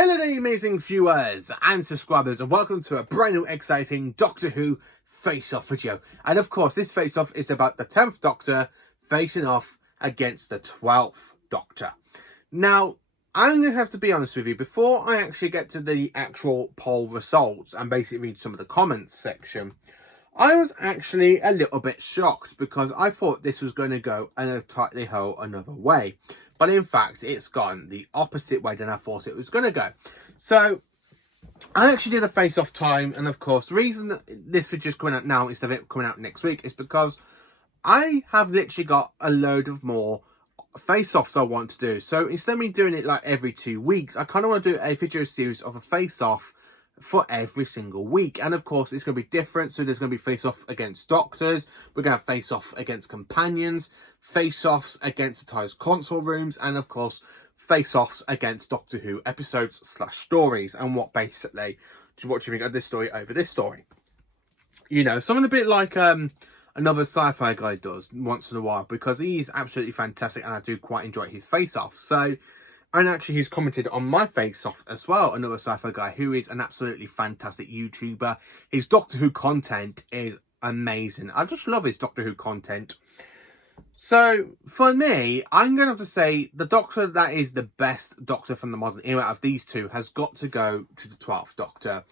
Hello there, amazing viewers and subscribers, and welcome to a brand new exciting Doctor Who face-off video. And of course, this face-off is about the 10th Doctor facing off against the 12th Doctor. Now, I'm going to have to be honest with you, before I actually get to the actual poll results and basically read some of the comments section, I was actually a little bit shocked because I thought this was going to go a tightly whole another way. But in fact, it's gone the opposite way than I thought it was going to go. So, I actually did a face-off time. And of course, the reason that this video is coming out now instead of it coming out next week is because I have literally got a load of more face-offs I want to do. So, instead of me doing it like every 2 weeks, I kind of want to do a video series of a face-off for every single week. And of course, it's going to be different. So there's going to be face-off against doctors, we're going to have face-off against companions, face-offs against the TARDIS console rooms, and of course face-offs against Doctor Who episodes / stories, and what do you think of this story over this story. You know, something a bit like another sci-fi guy does once in a while, because he's absolutely fantastic and I do quite enjoy his face-offs. So, and actually he's commented on my face-off as well, another sci-fi guy who is an absolutely fantastic YouTuber. His Doctor Who content is amazing. I just love his Doctor Who content. So, for me, I'm going to have to say the Doctor that is the best Doctor from the modern era of these two has got to go to the 12th Doctor.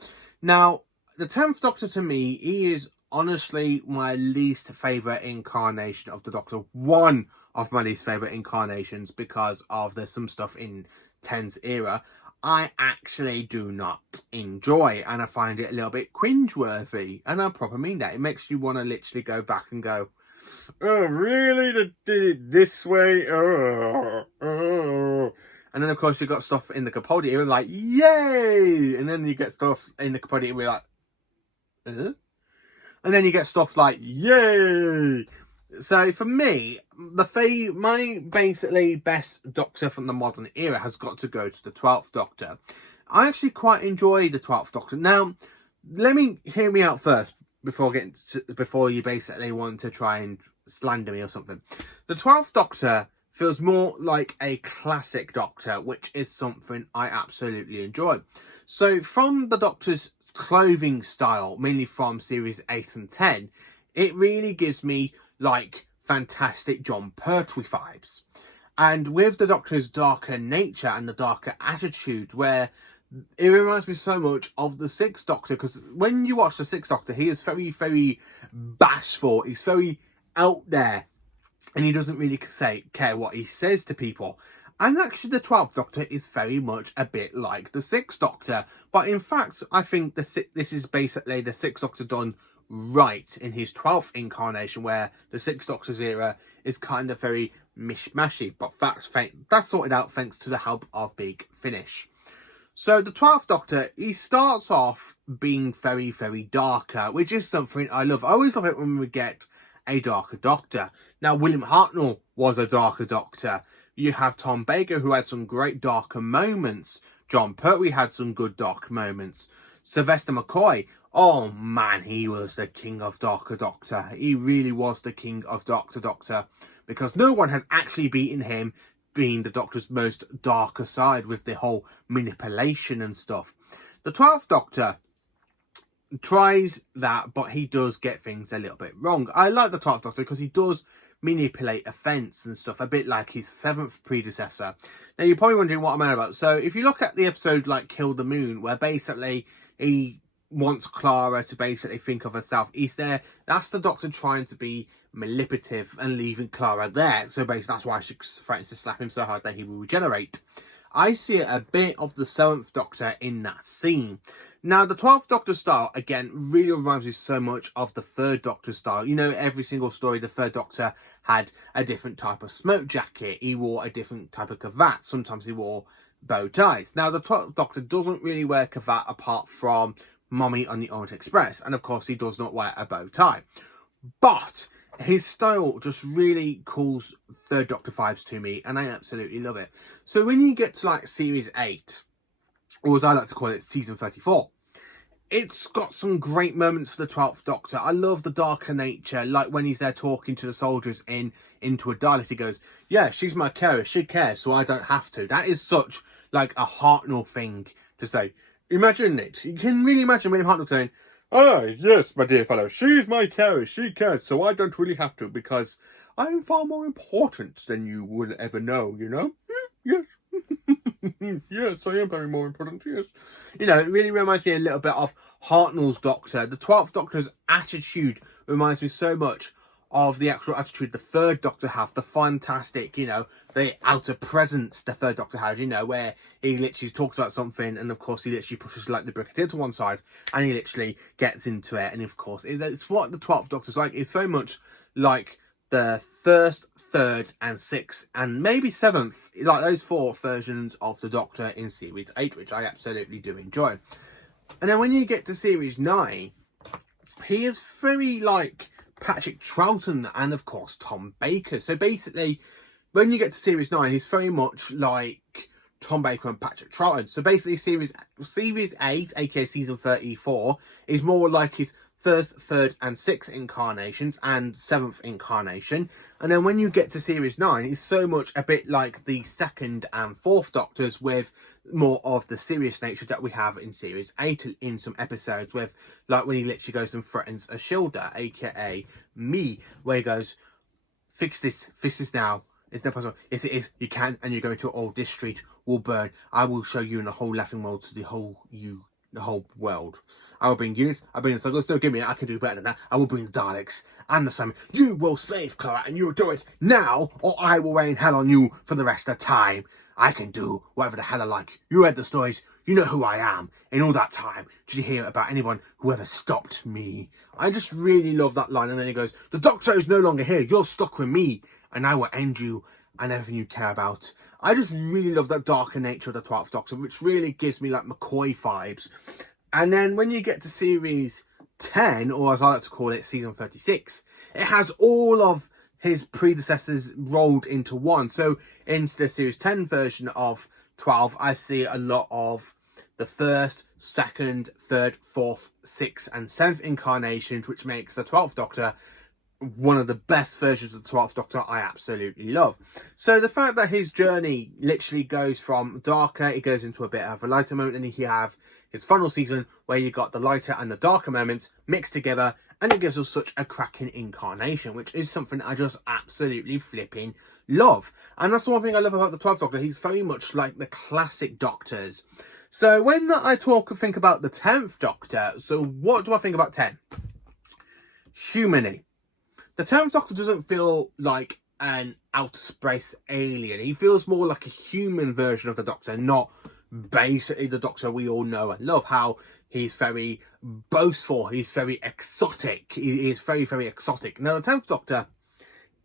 Now, the 10th Doctor to me, he is honestly my least favourite incarnation of the Doctor. One of my least favourite incarnations, because of there's some stuff in 10's era I actually do not enjoy, and I find it a little bit cringeworthy, and I proper mean that. It makes you want to literally go back and go, oh really, they did it this way, oh. And then of course you got stuff in the Capaldi era like yay, and then you get stuff in the Capaldi era like and then you get stuff like yay. So for me, my basically best Doctor from the modern era has got to go to the 12th Doctor. I actually quite enjoy the 12th Doctor. Now, hear me out first before you basically want to try and slander me or something. The 12th Doctor feels more like a classic Doctor, which is something I absolutely enjoy. So from the Doctor's clothing style, mainly from series 8 and 10, it really gives me like fantastic Jon Pertwee vibes. And with the Doctor's darker nature and the darker attitude, where it reminds me so much of the 6th Doctor, because when you watch the 6th Doctor, he is very, very bashful. He's very out there, and he doesn't really care what he says to people. And actually the 12th Doctor is very much a bit like the 6th Doctor. But in fact, I think this is basically the 6th Doctor done right in his 12th incarnation, where the 6th Doctor's era is kind of very mishmashy, but that's sorted out thanks to the help of Big Finish. So the 12th Doctor, he starts off being very, very darker, which is something I love. I always love it when we get a darker Doctor. Now, William Hartnell was a darker Doctor. You have Tom Baker, who had some great darker moments. Jon Pertwee had some good dark moments. Sylvester McCoy, oh man, he was the king of Darker Doctor. He really was the king of Darker Doctor, because no one has actually beaten him, being the Doctor's most darker side with the whole manipulation and stuff. The 12th Doctor tries that, but he does get things a little bit wrong. I like the 12th Doctor because he does manipulate events and stuff, a bit like his 7th predecessor. Now, you're probably wondering what I'm on about. So, if you look at the episode like Kill the Moon, where basically he wants Clara to basically think of herself, that's the Doctor trying to be manipulative and leaving Clara there. So basically that's why she threatens to slap him so hard that he will regenerate. I see a bit of the 7th Doctor in that scene. Now, the 12th Doctor style, again, really reminds me so much of the 3rd Doctor style. You know, every single story, the 3rd Doctor had a different type of smoke jacket. He wore a different type of cravat. Sometimes he wore bow ties. Now, the 12th Doctor doesn't really wear cravat apart from Mommy on the Orient Express. And, of course, he does not wear a bow tie. But his style just really calls 3rd Doctor vibes to me, and I absolutely love it. So when you get to, like, Series 8, or as I like to call it, Season 34, it's got some great moments for the 12th Doctor. I love the darker nature, like when he's there talking to the soldiers into a dialect. He goes, yeah, she's my carer, she cares, so I don't have to. That is such like a Hartnell thing to say. Imagine it. You can really imagine William Hartnell saying, "Ah, yes, my dear fellow, she's my carer, she cares, so I don't really have to, because I'm far more important than you will ever know, you know? Yes." Yes, I am very more important, yes. You know, it really reminds me a little bit of Hartnell's Doctor. The 12th Doctor's attitude reminds me so much of the actual attitude the third Doctor have, the fantastic, you know, the outer presence the third Doctor has, you know, where he literally talks about something, and of course he literally pushes like the Brigadier to one side, and he literally gets into it, and of course it's what the 12th Doctor's like. It's very much like the first, third and sixth and maybe seventh, like those four versions of the Doctor in series 8, which I absolutely do enjoy. And then when you get to series 9, he is very like Patrick Troughton and of course Tom Baker. So basically when you get to series 9, he's very much like Tom Baker and Patrick Troughton. So basically series 8, aka season 34, is more like his first, third and sixth incarnations and seventh incarnation. And then when you get to series 9, it's so much a bit like the second and fourth Doctors, with more of the serious nature that we have in series 8 in some episodes, with like when he literally goes and threatens Ashildr, aka me, where he goes, fix this now. It's not possible. Yes, it is. You can, and you're going to all this street will burn. I will show you in the whole laughing world to the whole world. I will bring units. I bring the Suggles. Don't give me it. I can do better than that. I will bring the Daleks and the Simon. You will save Clara, and you will do it now, or I will rain hell on you for the rest of the time. I can do whatever the hell I like. You read the stories. You know who I am. In all that time, did you hear about anyone who ever stopped me? I just really love that line. And then he goes, the Doctor is no longer here. You're stuck with me, and I will end you and everything you care about. I just really love that darker nature of the 12th Doctor, which really gives me like McCoy vibes. And then when you get to series 10, or as I like to call it, season 36, it has all of his predecessors rolled into one. So in the series 10 version of 12, I see a lot of the first, second, third, fourth, sixth and seventh incarnations, which makes the 12th Doctor one of the best versions of the 12th Doctor I absolutely love. So the fact that his journey literally goes from darker, it goes into a bit of a lighter moment, and then you have his final season where you got the lighter and the darker moments mixed together, and it gives us such a cracking incarnation, which is something I just absolutely flipping love. And that's the one thing I love about the 12th Doctor. He's very much like the classic Doctors. So when I think about the 10th Doctor, so what do I think about 10? Humany. The 10th Doctor doesn't feel like an outer space alien. He feels more like a human version of the Doctor, not basically the Doctor we all know and love. How he's very boastful, he's very exotic. He is very, very exotic. Now, the 10th Doctor,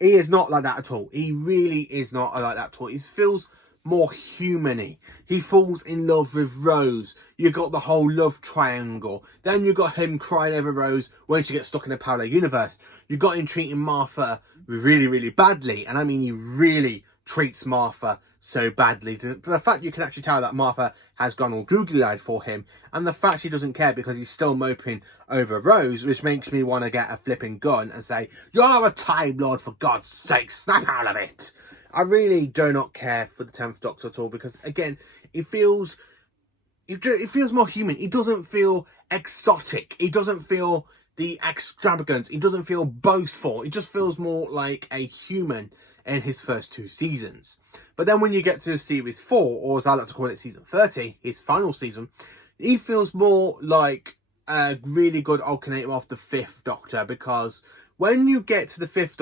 he is not like that at all. He really is not like that at all. He feels more human-y. He falls in love with Rose. You got the whole love triangle. Then you got him crying over Rose when she gets stuck in a parallel universe. You got him treating Martha really, really badly. And I mean, he really treats Martha so badly. The fact you can actually tell that Martha has gone all googly-eyed for him. And the fact she doesn't care because he's still moping over Rose, which makes me want to get a flipping gun and say, you're a Time Lord, for God's sake, snap out of it. I really do not care for the 10th Doctor at all, because again, it feels more human. It doesn't feel exotic. It doesn't feel the extravagance. It doesn't feel boastful. It just feels more like a human in his first 2 seasons. But then when you get to series 4, or as I like to call it, season 30, his final season, he feels more like a really good alternative of the 5th Doctor, because when you get to the 5th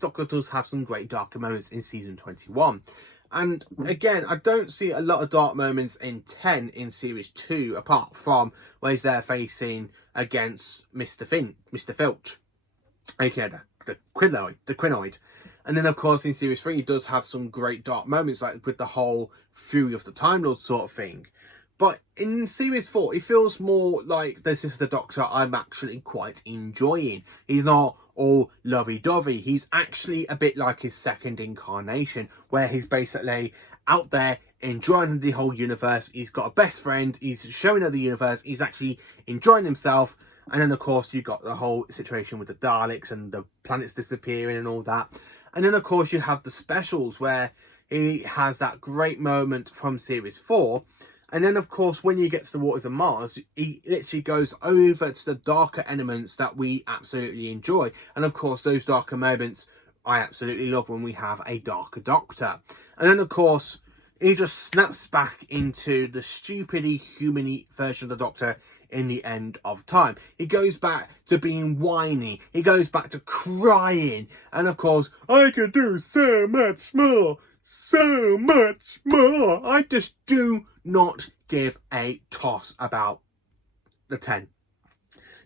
Doctor does have some great darker moments in season 21. And again, I don't see a lot of dark moments in 10 in series 2, apart from where he's there facing against Mr. Filch, aka the Quinoid. And then, of course, in series 3, he does have some great dark moments, like with the whole Fury of the Time Lord sort of thing. But in series 4, it feels more like this is the Doctor I'm actually quite enjoying. He's not all lovey-dovey. He's actually a bit like his second incarnation, where he's basically out there enjoying the whole universe. He's got a best friend. He's showing her the universe. He's actually enjoying himself. And then, of course, you've got the whole situation with the Daleks and the planets disappearing and all that. And then, of course, you have the specials where He has that great moment from series 4. And then, of course, when you get to the Waters of Mars, he literally goes over to the darker elements that we absolutely enjoy. And, of course, those darker moments I absolutely love when we have a darker Doctor. And then, of course, he just snaps back into the stupidly human-y version of the Doctor in the end of time. He goes back to being whiny. He goes back to crying. And, of course, I could do so much more. So much more. I just do not give a toss about the 10.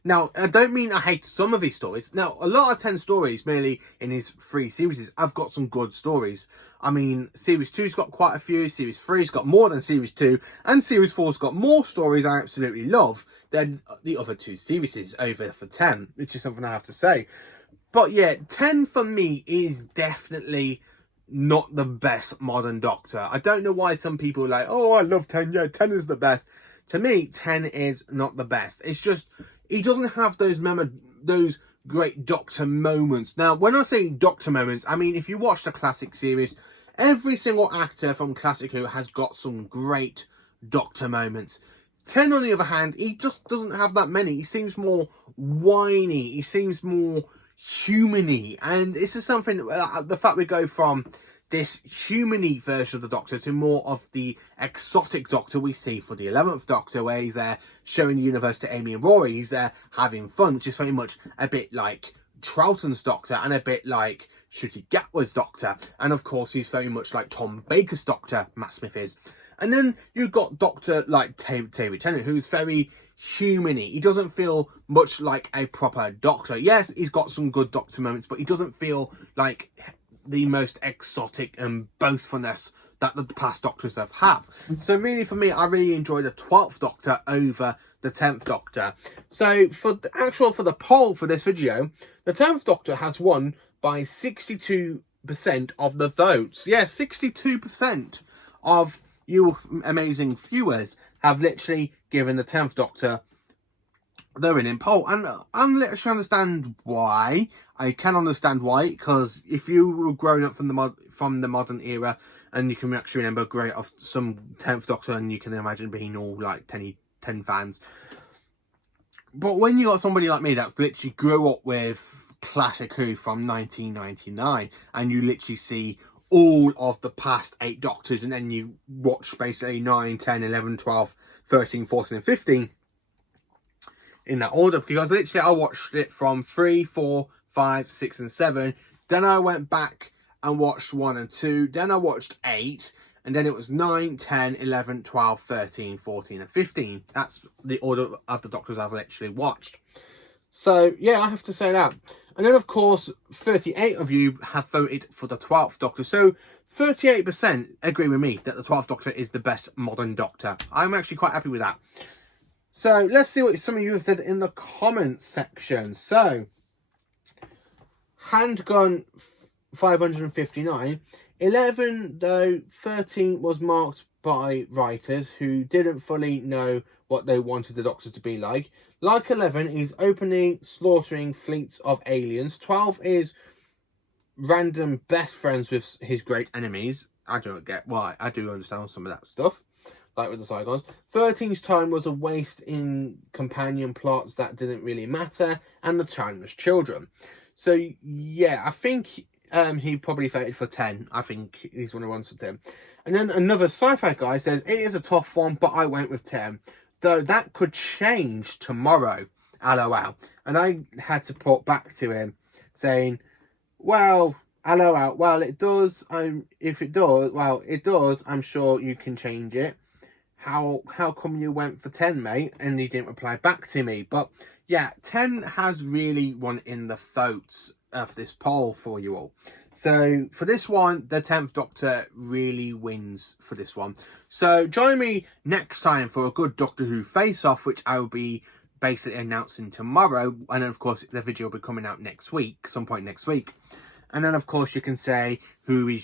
Now, I don't mean I hate some of his stories. Now, a lot of 10 stories, merely in his 3 series, I've got some good stories. I mean, Series 2's got quite a few, Series 3's got more than Series 2, and Series 4's got more stories I absolutely love than the other 2 series over for 10, which is something I have to say. But yeah, 10 for me is definitely not the best modern Doctor. I don't know why some people are like, oh, I love 10, yeah, 10 is the best. To me, 10 is not the best. It's just, he doesn't have those great Doctor moments. Now, when I say Doctor moments, I mean, if you watch the classic series, every single actor from Classic Who has got some great Doctor moments. 10, on the other hand, he just doesn't have that many. He seems more whiny. He seems more human-y. And this is something, the fact we go from this human-y version of the Doctor to more of the exotic Doctor we see for the 11th Doctor, where he's there showing the universe to Amy and Rory. He's there having fun, which is very much a bit like Troughton's Doctor and a bit like Ncuti Gatwa's Doctor. And of course, he's very much like Tom Baker's Doctor, Matt Smith is. And then you've got Doctor like David Tennant, who's very human-y. He doesn't feel much like a proper Doctor. Yes, he's got some good Doctor moments, but he doesn't feel like the most exotic and boastfulness that the past Doctors have. So really, for me, I really enjoy the 12th Doctor over the 10th Doctor. So for the poll for this video, the 10th Doctor has won by 62% of the votes. Yes, 62% of you amazing viewers have literally given the 10th Doctor the winning poll. And I'm literally understand why. I can understand why, because if you were growing up from the modern era, and you can actually remember growing up some 10th Doctor, and you can imagine being all like 10 fans. But when you got somebody like me that's literally grew up with Classic Who from 1999, and you literally see all of the past 8 Doctors, and then you watch basically 9, 10, 11, 12, 13, 14 and 15 in that order, because literally I watched it from 3, 4, 5, 6 and 7. Then I went back and watched 1 and 2. Then I watched 8. And then it was 9, 10, 11, 12, 13, 14 and 15. That's the order of the Doctors I've literally watched. So, yeah, I have to say that. And then, of course, 38 of you have voted for the 12th Doctor. So, 38% agree with me that the 12th Doctor is the best modern Doctor. I'm actually quite happy with that. So, let's see what some of you have said in the comments section. So, Handgun 559. 11, though 13 was marked by writers who didn't fully know what they wanted the Doctor to be like. Like 11 is openly slaughtering fleets of aliens. 12 is random best friends with his great enemies. I don't get why. I do understand some of that stuff, like with the Cygons. 13's time was a waste in companion plots that didn't really matter, and the Timeless Children. So yeah, I think he probably voted for 10. I think he's one of the ones for 10. And then another sci-fi guy says, it is a tough one, but I went with 10. Though that could change tomorrow. LOL. And I had to put back to him saying, well, LOL. Well, it does. If it does, well, it does. I'm sure you can change it. How come you went for 10, mate? And he didn't reply back to me. But yeah, 10 has really won in the votes of this poll for you all. So for this one, the 10th Doctor really wins for this one. So join me next time for a good Doctor Who face-off, which I will be basically announcing tomorrow. And then, of course, the video will be coming out next week, some point next week. And then, of course, you can say who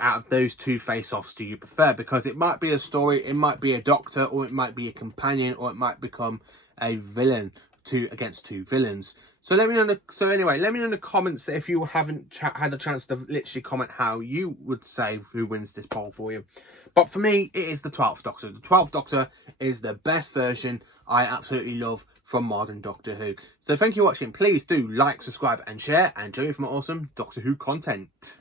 out of those 2 face-offs do you prefer? Because it might be a story, it might be a Doctor, or it might be a companion, or it might become a villain against 2 villains. So let me know. Let me know in the comments if you haven't had a chance to literally comment how you would say who wins this poll for you. But for me, it is the 12th Doctor. The 12th Doctor is the best version I absolutely love from modern Doctor Who. So thank you for watching. Please do like, subscribe, and share, and join me for more awesome Doctor Who content.